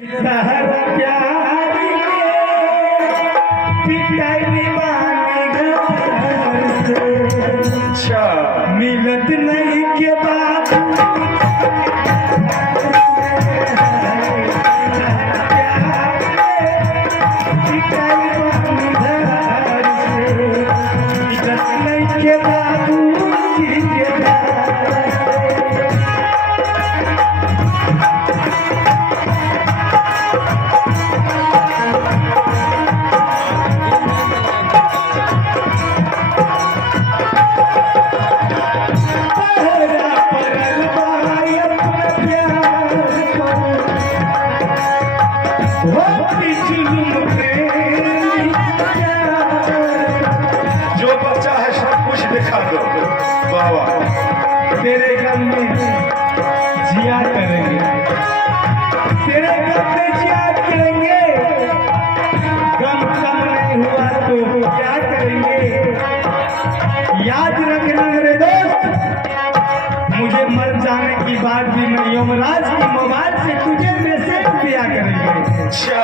सहरा प्यार के पिटाई वाली घर से अच्छा मिलत नहीं के बाद के बाबू जो बच्चा है सब कुछ दिखा दो बाबा। तेरे गम में जिया करेंगे, तेरे गम में जिया करेंगे। गम कम नहीं हुआ तो क्या करेंगे? याद रखना मेरे दोस्त, मुझे मर जाने की बात भी मैं यमराज की मोबाइल से तुझे मैसेज दिया करेंगे। अच्छा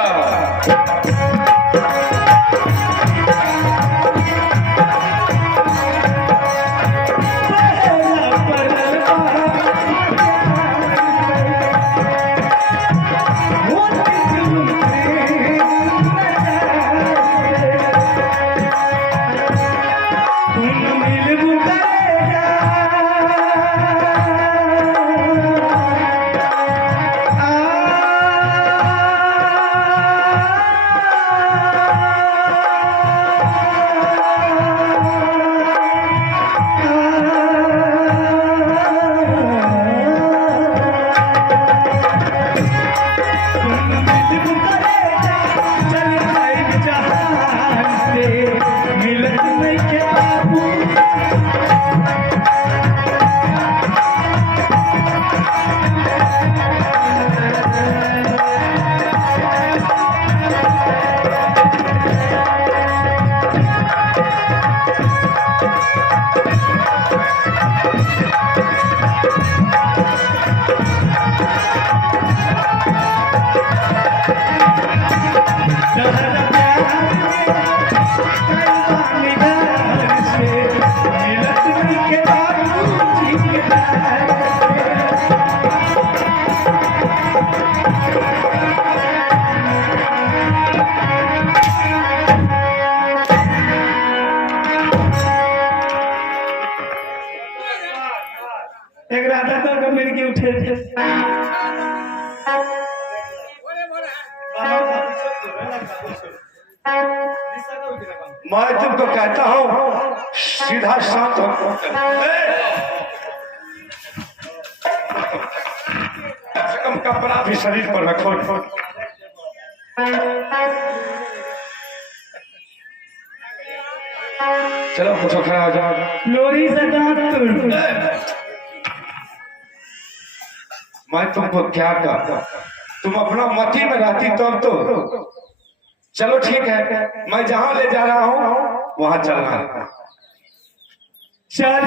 एक राधा तो कबीर की उठे थे। मैं तुमको कहता हूँ सीधा शांत हो। कम कपड़ा भी शरीर पर रखो। चलो कुछ खड़ा हो जाओ। लोरी से दांत तोड़। मैं तुमको क्या कहता, तुम अपना मती में रहती तब तो चलो ठीक है, मैं जहां ले जा रहा हूं वहां चलना है। चल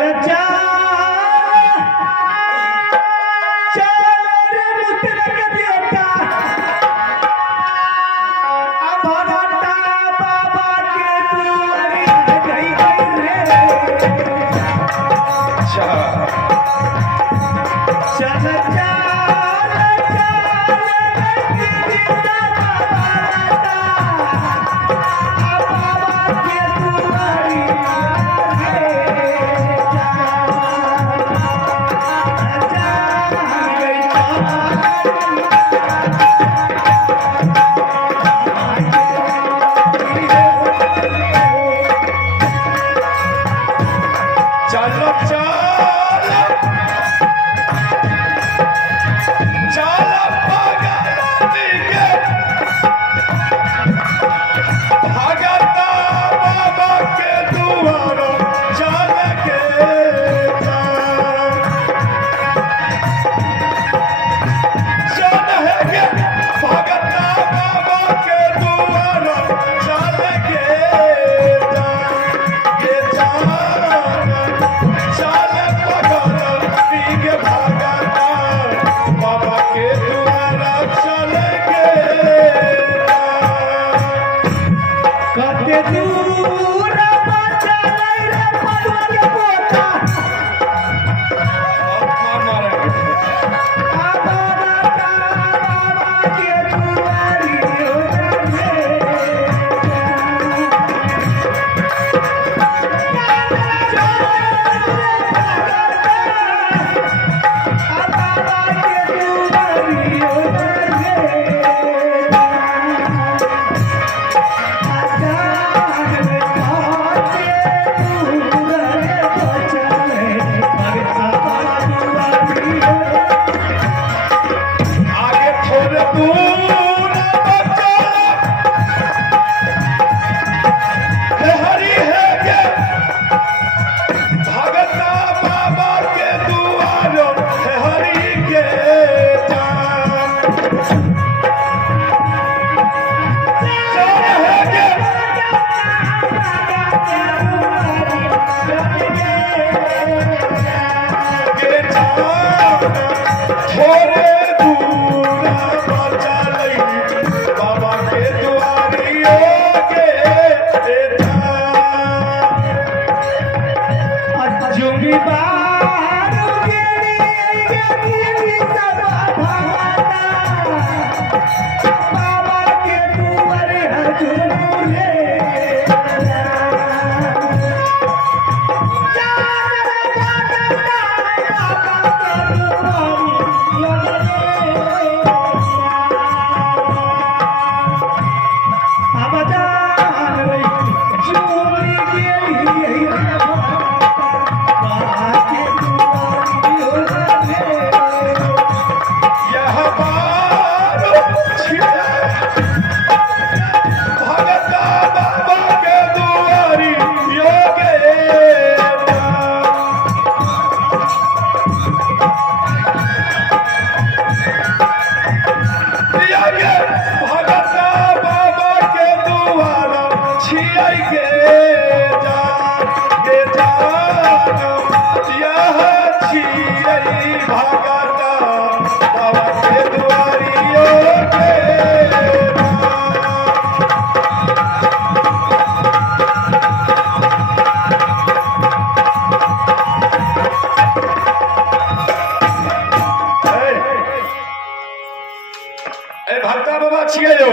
बाबा छिए यो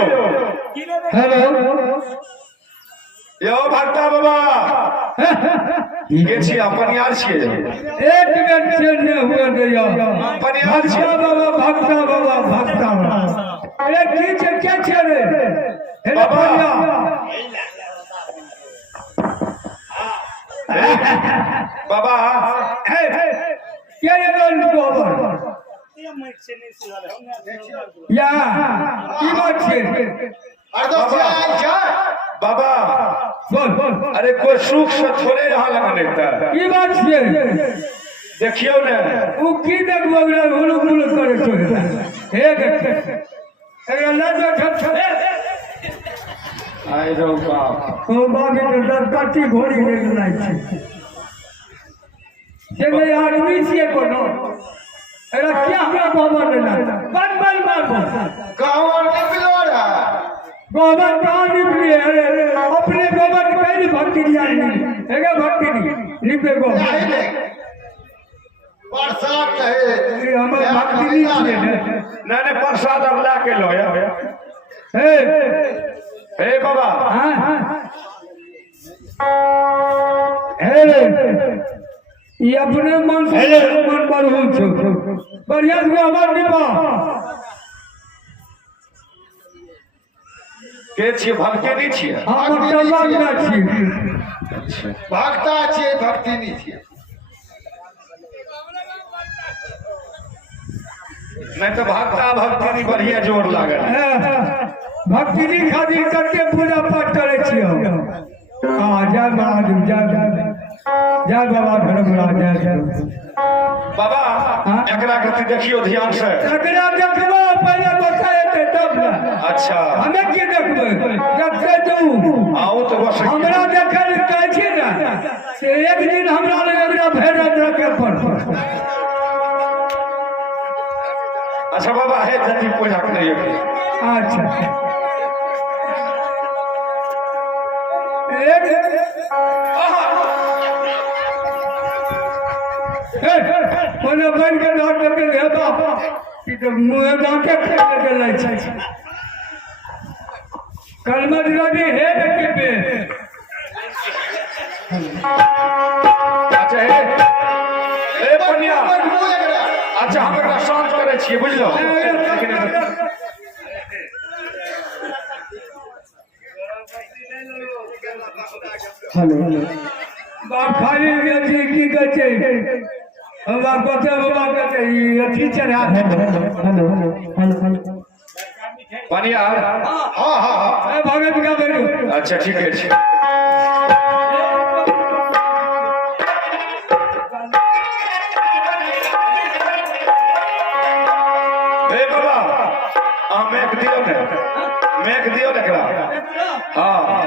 हेलो यो भक्ता बाबा के छी अपन यार छिए यो एक मिनट से न हुआ गया अपन यार छिए भक्ता बाबा अरे ठीक है क्या छे रे हे बाबा। बाबा क्या ये लोग गोबर या की बात छे बाबा बोल अरे कोई सुख से थोड़े यहाँ लगने था की बात छे देखियो ने वो की देखबो रे हुलु हुलु करे छो हे अरे ना जो छप आई रो बाप तो बागे तो दरकाटी घोड़ी नहीं बनाई छे जे मैं आदमी छिए कोनो अरे क्या हमरा गोबर लेना बन गाँव निकलो रा गोबर कहाँ निकली अरे अपने गोबर की पहली भक्ति नहीं है भक्ति नहीं निकले गोबर प्रसाद है हमारे भक्ति नहीं छिए ना प्रसाद अब ला के लो या हे बाबा ये अपने मन से मन पर हो बढ़िया से आवाज निभा के छिए भक्ति नहीं छिए हम भक्ता छी भक्ता छिए भक्ति नहीं छिए नहीं तो भक्ता भक्ति नहीं बढ़िया जोर लागे भक्ति नहीं खातिर करके पूजा पाठ करे छिए जय बहादुर जय बाबा धर्मराज जय बाबा एकरा कथी देखियो ध्यान से एकरा देखबो पहले बताए तब ना अच्छा हमें की देखबे जब से तू आओ तो बस हमरा देखे कहै छी ना से एक दिन हमरा लग एकरा भेड़ रखे पड़ अच्छा बाबा है जल्दी पूजा करिए अच्छा कोने बन के डॉक्टर के देता कि तो मुंह डाके फेंक के लै छै कलमत रवि हे के पे अच्छा हे पनिया अच्छा हम एकरा शांत करे छिए बुझलो हेलो बाप खाली अथी की कहै छै हम बाप कहते बाबा कहते अथी चढ़ा हेलो पनिया हां भगत का बेटू अच्छा ठीक है हे बाबा मेघ दियो ने एकरा हां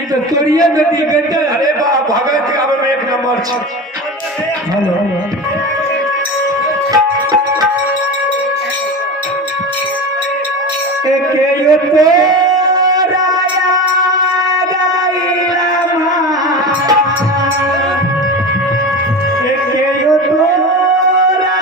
ये तो तोरिए नदी बेटे अरे बा भगत का में एक नंबर छ हेलो एके यो तोरा याद आइला एके यो तोरा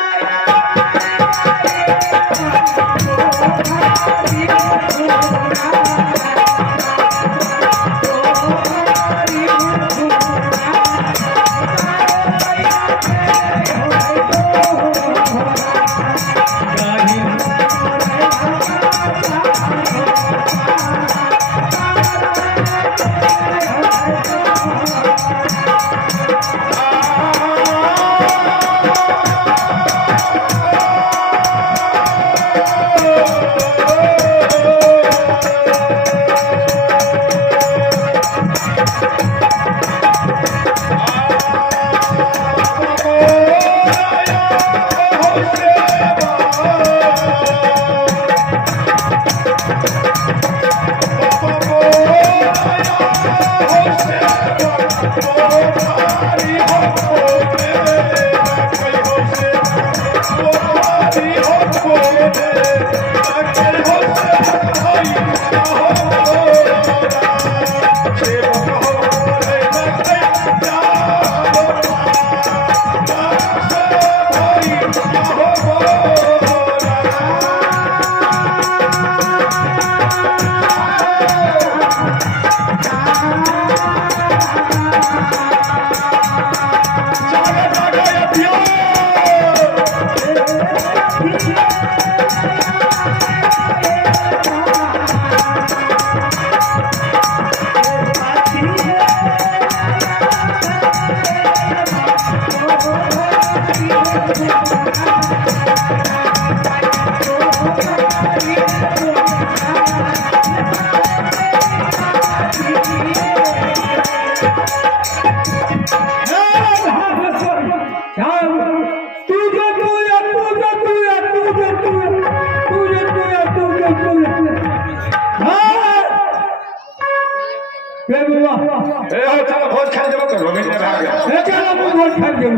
ए हो चलो भोज खा जब करो मिल रहा गया ए चलो भोज खा जब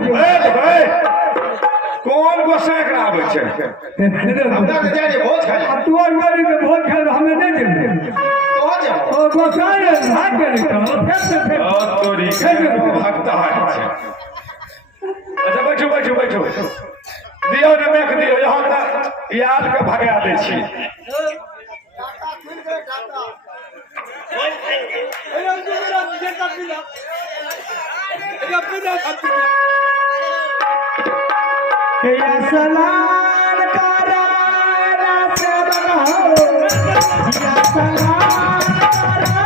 कौन गोसा एकरा आबै छै हमरा के जाने भोज खा तू और गाड़ी में भोज खा हमें नहीं देंगे तो हो जा ओ गोसा रे भाग गए तो ओ तोरी भक्ता है अच्छा बैठो बैठो बैठो दियो नमक दियो यहाँ तक याद के भगा दै छी या सलाम करा से बनाओ या सलाम करा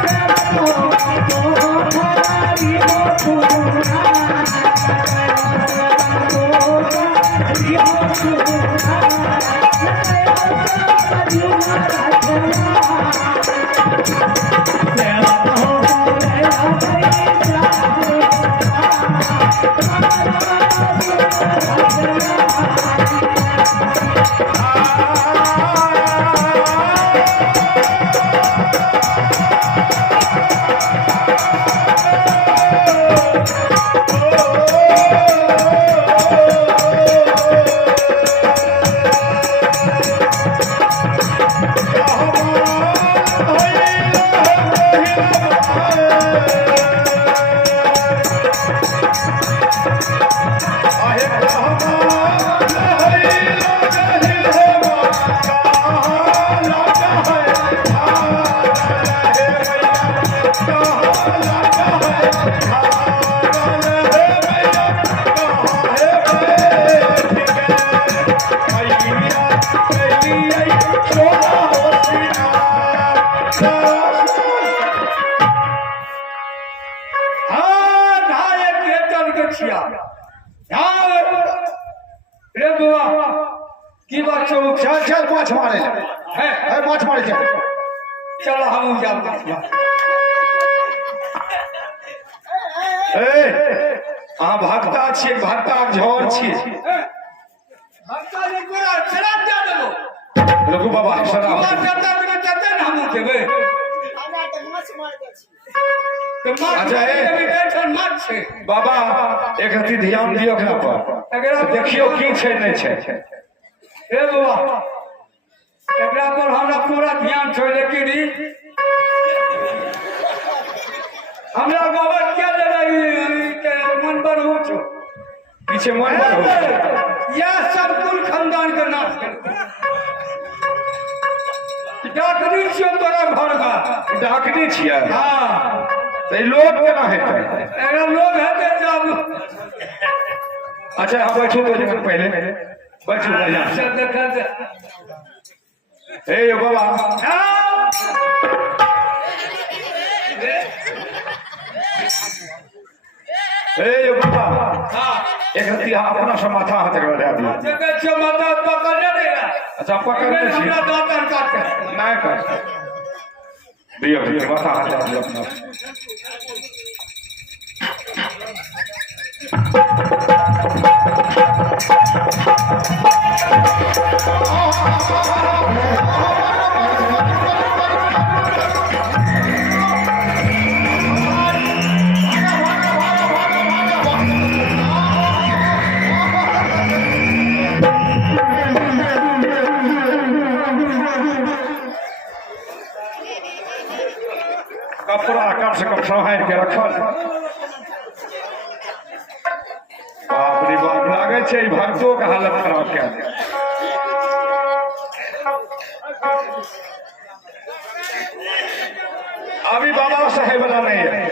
से बनाओ तो हमारी की बात छौ चल चल माछ मारे है माछ मारे चल चल हम जा ए अहाँ भक्ता छियै भक्ता झोर छियै भक्ता ने पूरा शराब दे देबो रघु बाबा शराब चलता बिना चलते ना हम जेबै हमरा त माछ मार दे छी तो माछ अच्छा, ए। टेंशन मत छै बाबा एक रति ध्यान दियो एकरा पर एकरा पर देखियो की छै नहीं छै ए बाबा एकरा पर हमरा पूरा ध्यान छै लेकिन ई हमरा बाबा क्या लेबै के मन पर हो छो पीछे मन पर हो या सब कुल खानदान के नाश कर डाकनी छियो तोरा घर का डाकनी छियै हां तो लोग केना हेतै एकरा लोग हेतै जब अच्छा आप बैठो तो जगह पहले बैठो भैया सब देखत ए यो बाबा ए यो बाबा हां एक रति अपना से माथा हाथ कर दे दियो जगह छो माता पकड़ ले अच्छा पकड़ने छी हमरा दांत काट के नहीं कर दियो दियो माथा हाथ कर दियो अपना कपड़ा कम से कम संभाल के रखल बाप रे बाप लागे छै ई भक्तों के हालत खराब कए दे अभी बाबा साहेब वाला नहीं है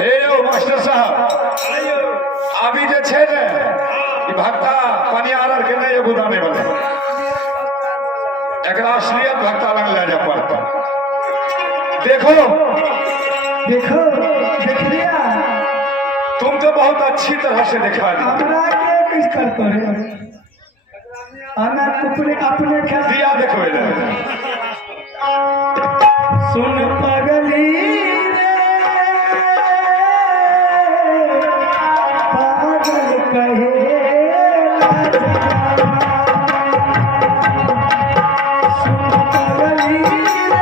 हे यो मास्टर साहब अभी जे छै ने ई भक्ता पनियार के नहीं एगो दाने वाला एकरा असलियत भक्ता लग ले जा पड़ता देखो देखो देख लिया तुम तो बहुत अच्छी तरह से दिखा दी हमरा के कुछ करतो रे हमें अपने अपने क्या दिया देखो इधर सुन पगली रे पागल कहे सुन पगली रे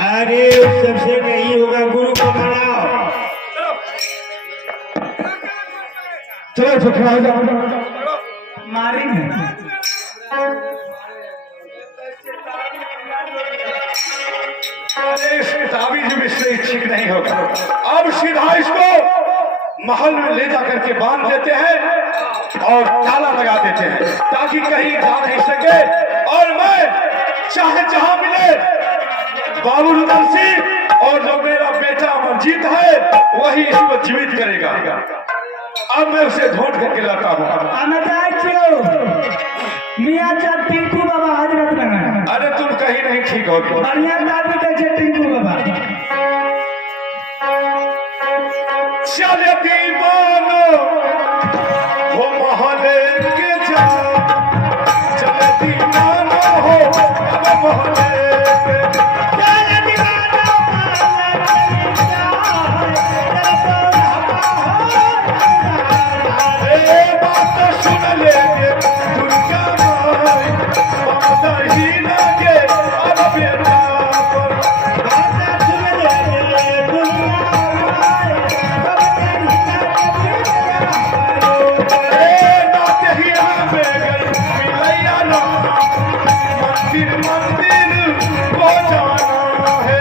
अरे सबसे नहीं होगा, गुरु को मनाओ। चलो खड़ा हो जाओ। मारी नहीं। अरे इस ताबीज में से ठीक नहीं होगा। अब सीधा इसको महल में ले जा करके बांध देते हैं और ताला लगा देते हैं ताकि कहीं जा नहीं सके। और मैं चाहे जहां मिले बाबू रुदल सिंह और जो मेरा बेटा अमरजीत है वही इसको जीवित करेगा। अब मैं उसे ढूंढ करके लाता हूँ। मियाँ चार टिंकू बाबा हजरत लगा। अरे तुम कहीं नहीं ठीक होगी। बढ़िया दादी कैसे टिंकू बाबा चले दीवानो हो महले के जा, चले दीवानो हो अब महले के जा। ए बात सुन लेंगे दुर्गा माई, ममता ही लगे अब बेटा पर। बात सुन लेंगे दुर्गा माई, मंदिर मंदिर को जाना है।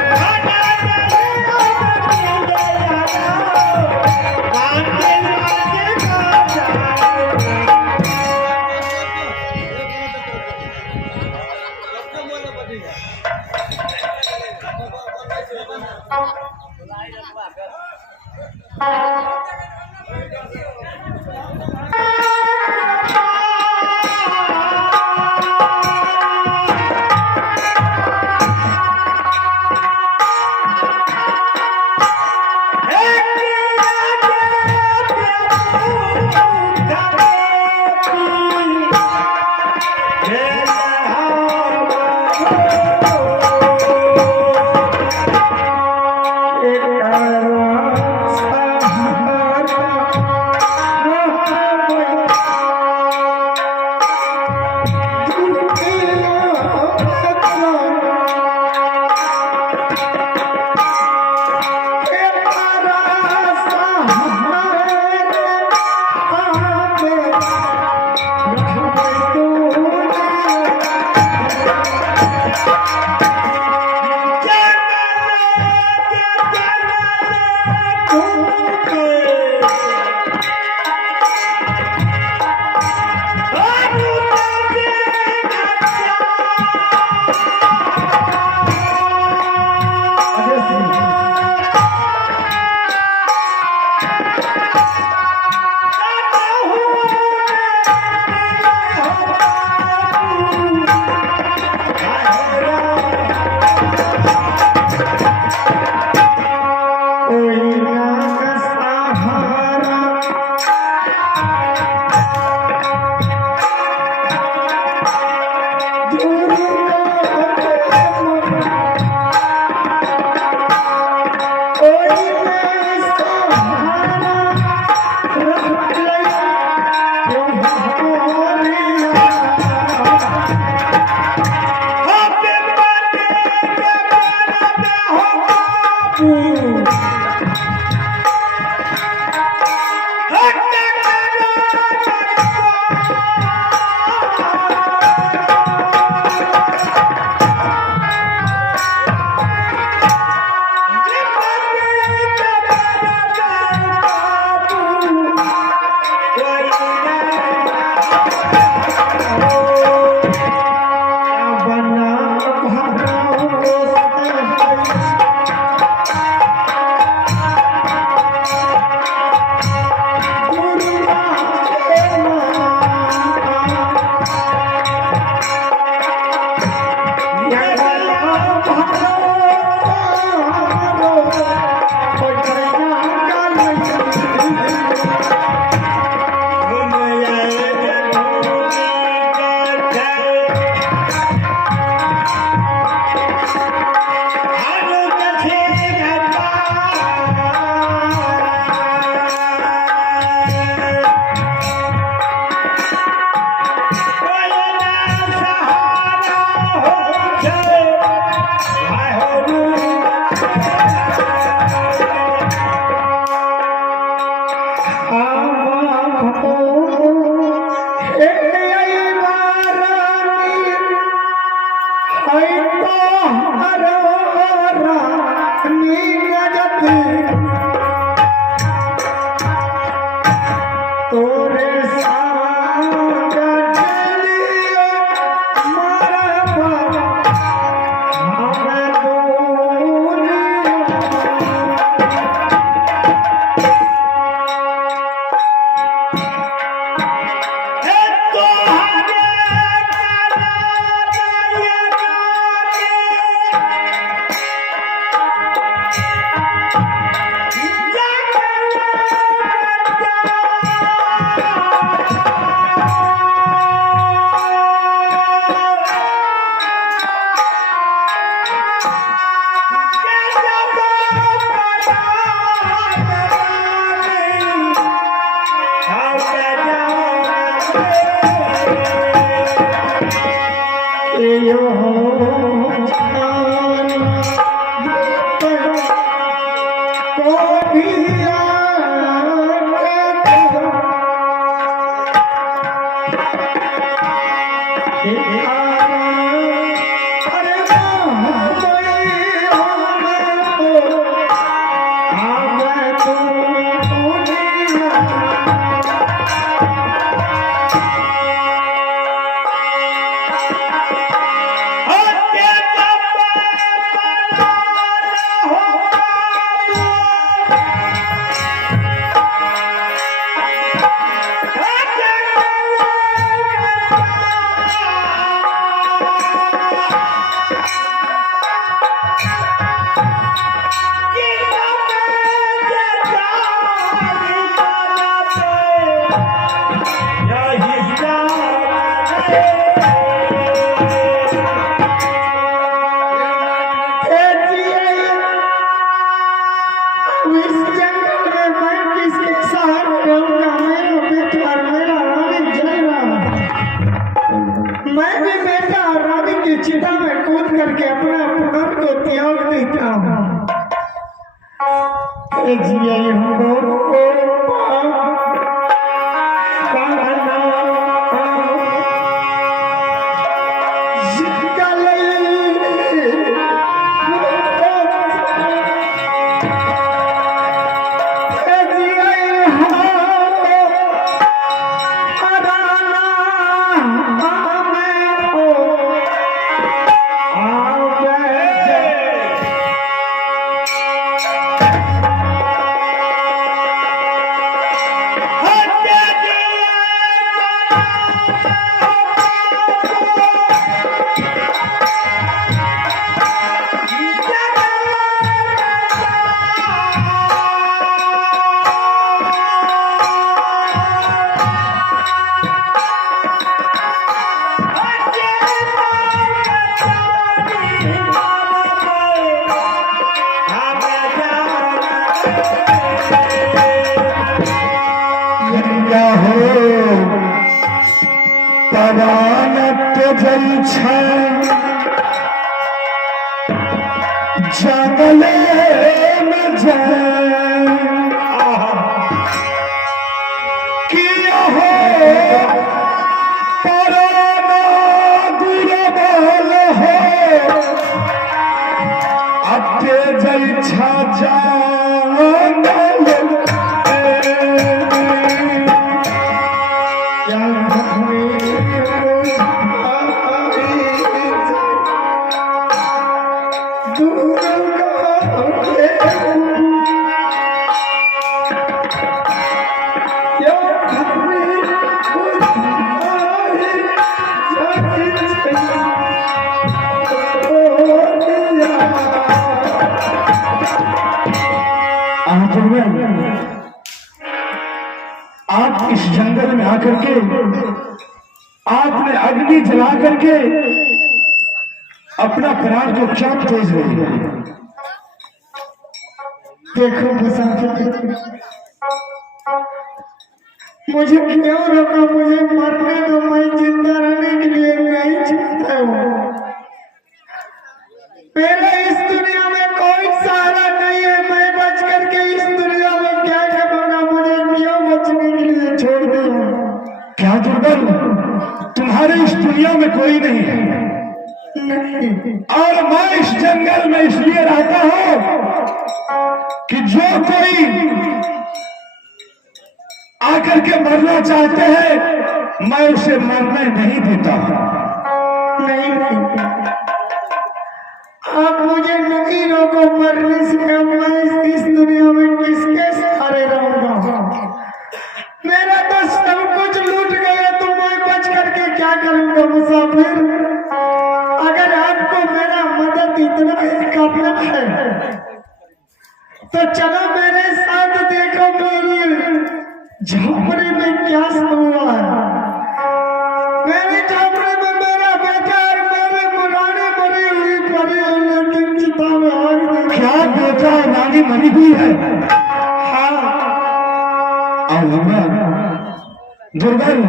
चिता में कूद करके अपना प्राण को त्याग देता हूँ। जंगले में किया हो पराना दुर्बल हो अटे जैछा आप इस जंगल में आकर के आपने अग्नि जला करके अपना प्राण को क्या तेज हो गया। देखो बसंत, मुझे क्यों रोका, मुझे मरने दो, मैं जिंदा रहने के लिए नहीं चाहता हूँ। मेरा इस दुनिया में कोई सहारा नहीं है, मैं बच करके इस दुनिया में क्या करूँगा, मुझे क्यों बचने के लिए छोड़ दो। क्या दुर्बल तुम्हारे इस दुनिया में कोई नहीं है, और मैं इस जंगल में इसलिए रहता हूं कि जो कोई आकर के मरना चाहते हैं मैं उसे मरने नहीं देता। नहीं आप मुझे नहीं रोको मरने से, मैं इस दुनिया में किसके सहारे रहूंगा? मेरा तो सब कुछ लूट गया, तो मैं बच करके क्या करूंगा मुसाफिर? अगर आपको मेरा मदद इतना ही करना है तो चलो मेरे साथ, देखो मेरी झोपड़ी में क्या हुआ है। मेरी झोपड़ी में मेरा बेटा और मेरे पुराने मरी हुई पड़ी हुई, लेकिन चिता में आग नहीं। क्या बेटा नानी मरी हुई है? हाँ दुर्गन,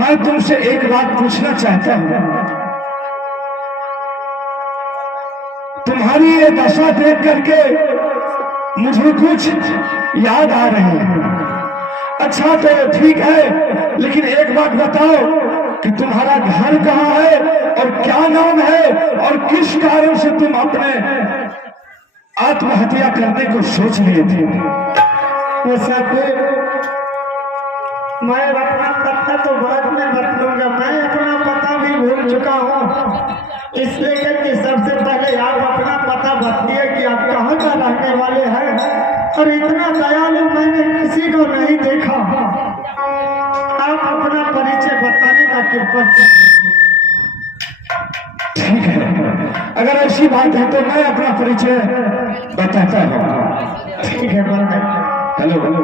मैं तुमसे एक बात पूछना चाहता हूं। तुम्हारी ये दशा देख करके मुझे कुछ याद आ रही है। अच्छा तो ठीक है, लेकिन एक बात बताओ कि तुम्हारा घर कहाँ है और क्या नाम है, और किस कारण से तुम अपने आत्महत्या करने को सोच लिए थे? मैं अपना पता तो बाद में बतलूंगा, मैं अपना पता भी भूल चुका हूँ, इसलिए कि सबसे पहले आप अपना पता बताइए कि आप कहाँ का रहने वाले हैं। और इतना दयालु मैंने किसी को नहीं देखा। आप अपना परिचय बताने का कृपा कीजिए। ठीक है, अगर ऐसी बात है तो मैं अपना परिचय बताता हूँ। ठीक है बताइए। हेलो हेलो,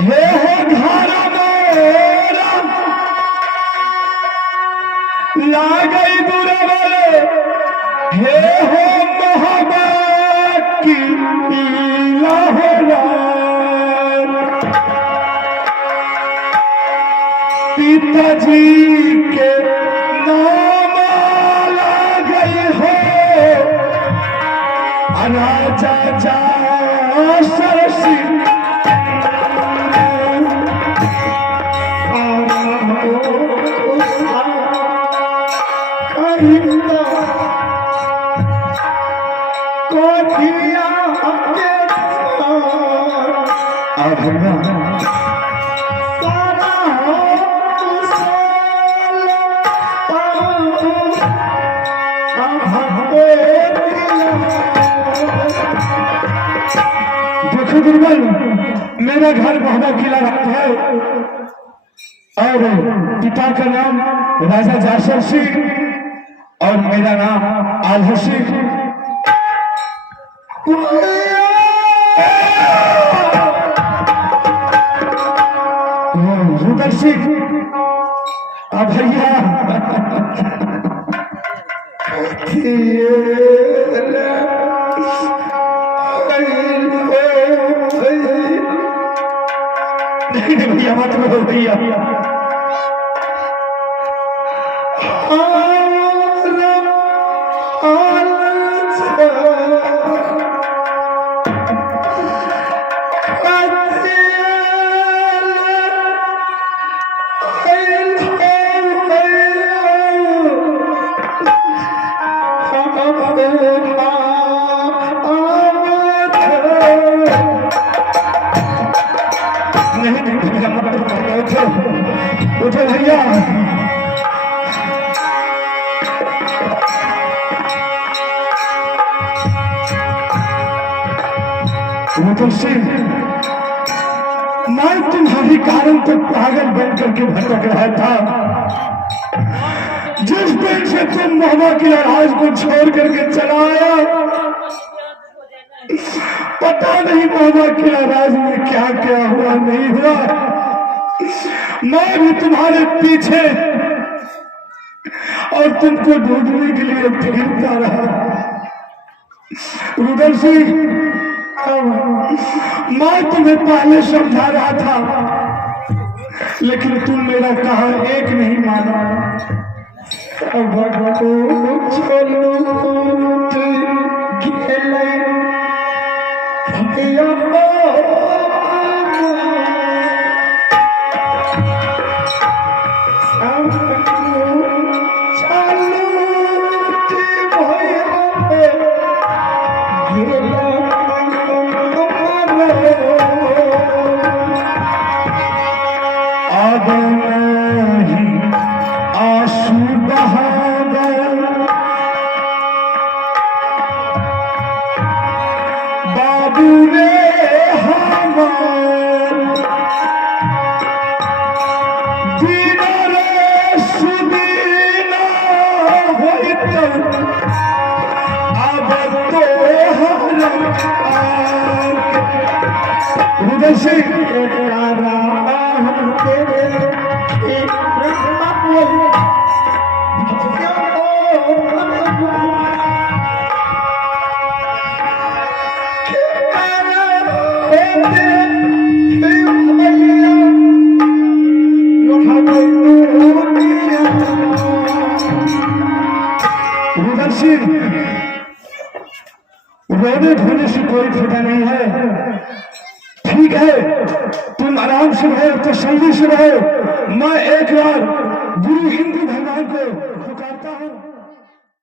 हे हो धारा मेरा ला गई दुर्बल, हे हो मोहब्बत की लहरा, पिताजी के नाम ला गई हो, राजा जा सरसी देखो दुर्बल, मेरा घर बहना किला है और पिता का नाम राजा जासर सिंह और मेरा नाम आल्हा सिंह। रुद्र सिंह भैया नहीं भैया मत रो भैया। उठो भैया, रुद्र सिंह, मैं तुम्हारी कारण तो पागल बन करके भटक रहा था। जिस दिन से तुम मोहम्मद की आवाज को छोड़ करके चला आया, पता नहीं मोहम्मद की आवाज में क्या क्या हुआ नहीं हुआ, मैं भी तुम्हारे पीछे और तुमको ढूंढने के लिए फिरता रहा। रुद्र सिंह, मैं तुम्हें पहले समझा रहा था, लेकिन तुम मेरा कहा एक नहीं माना। उधर से उधर से रोने धोने से कोई फायदा नहीं है। ठीक है, तुम आराम से रहो, तसल्ली से रहो। मैं एक बार गुरु हिंदू भगवान को